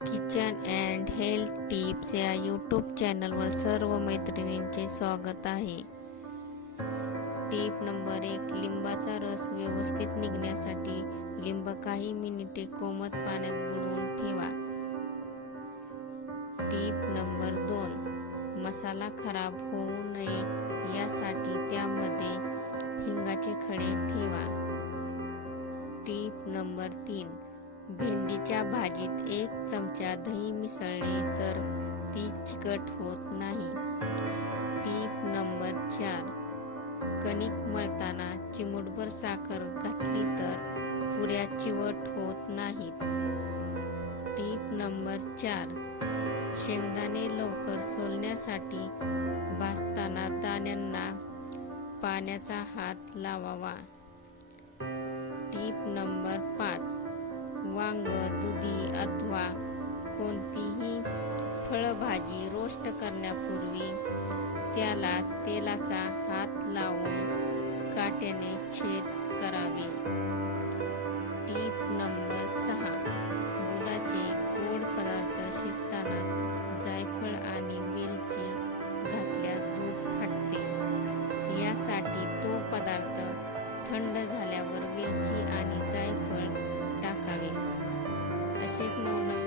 Kitchen and health tips या YouTube चॅनलवर सर्व मैत्रिणींचे स्वागत आहे. Tip number 1. लिंबाचा रस व्यवस्थित निघण्यासाठी लिंब काही मिनिटे कोमट पाण्यात बुडवून ठेवा. Tip number 2. मसाला खराब होऊ नये यासाठी त्यामध्ये हिंगाचे खडे ठेवा. Tip number 3. भेंडीच्या भाजीत 1 चमचा दही मिसळले तर ती चिकट होत नाही. Tip number 4. कणिक मळताना चिमूटभर साखर घातली तर पुऱ्या चिवट होत नाहीत. Tip number 4. शेंगदाणे लवकर सोलण्यासाठी भाजताना दाण्यांना पाण्याचा हात लावावा. Tip number 5. वांग, दुधी अथवा कोणतीही फळभाजी रोस्ट करण्यापूर्वी त्याला तेलाचा हात लावून काट्याने छेद करावे. Tip number 6. दुधाचे गोड पदार्थ शिजताना जायफळ आणि वेलची घातल्यास दूध फाटते. यासाठी तो पदार्थ थंड झाल्यावर वेलची आणि जायफळ टाकावे. असेच नवनवीन